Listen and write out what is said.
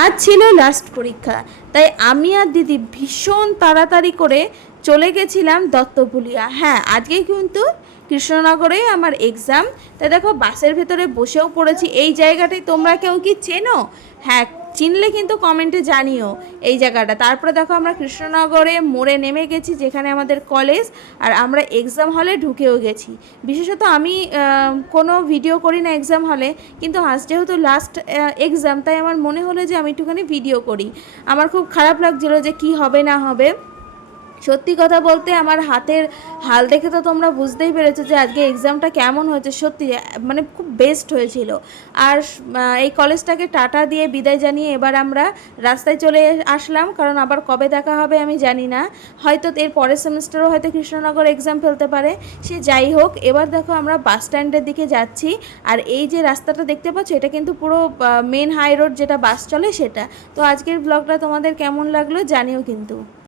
আজ ছিল লাস্ট পরীক্ষা, তাই আমি আর দিদি ভীষণ তাড়াতাড়ি করে চলে গেছিলাম দত্তপুলিয়া। হ্যাঁ, আজকে কিন্তু কৃষ্ণনগরেই আমার এক্সাম। তাই দেখো বাসের ভেতরে বসেও পড়েছি। এই জায়গাটায় তোমরা কেউ কি চেনো? হ্যাঁ, চিনলে কিন্তু কমেন্টে জানিও এই জায়গাটা। তারপরে দেখো আমরা কৃষ্ণনগরে মোড়ে নেমে গেছি, যেখানে আমাদের কলেজ, আর আমরা এক্সাম হলে ঢুকেও গেছি। বিশেষত আমি কোনো ভিডিও করি না এক্সাম হলে, কিন্তু আজ যেহেতু লাস্ট এক্সাম, তাই আমার মনে হলো যে আমি একটুখানি ভিডিও করি। আমার খুব খারাপ লাগছিলো যে কি হবে না হবে। সত্যি কথা বলতে আমার হাতের হাল দেখে তো তোমরা বুঝতেই পেরেছো যে আজকে এক্সামটা কেমন হয়েছে। সত্যি মানে খুব বেস্ট হয়েছিল। আর এই কলেজটাকে টাটা দিয়ে বিদায় জানিয়ে এবার আমরা রাস্তায় চলে আসলাম, কারণ আবার কবে দেখা হবে আমি জানি না। হয়তো এর পরের সেমিস্টারও হয়তো কৃষ্ণনগর এক্সাম ফেলতে পারে। সে যাই হোক, এবার দেখো আমরা বাস স্ট্যান্ডের দিকে যাচ্ছি। আর এই যে রাস্তাটা দেখতে পাচ্ছ, এটা কিন্তু পুরো মেন হাই রোড, যেটা বাস চলে সেটা। তো আজকের ব্লগটা তোমাদের কেমন লাগলো জানিও কিন্তু।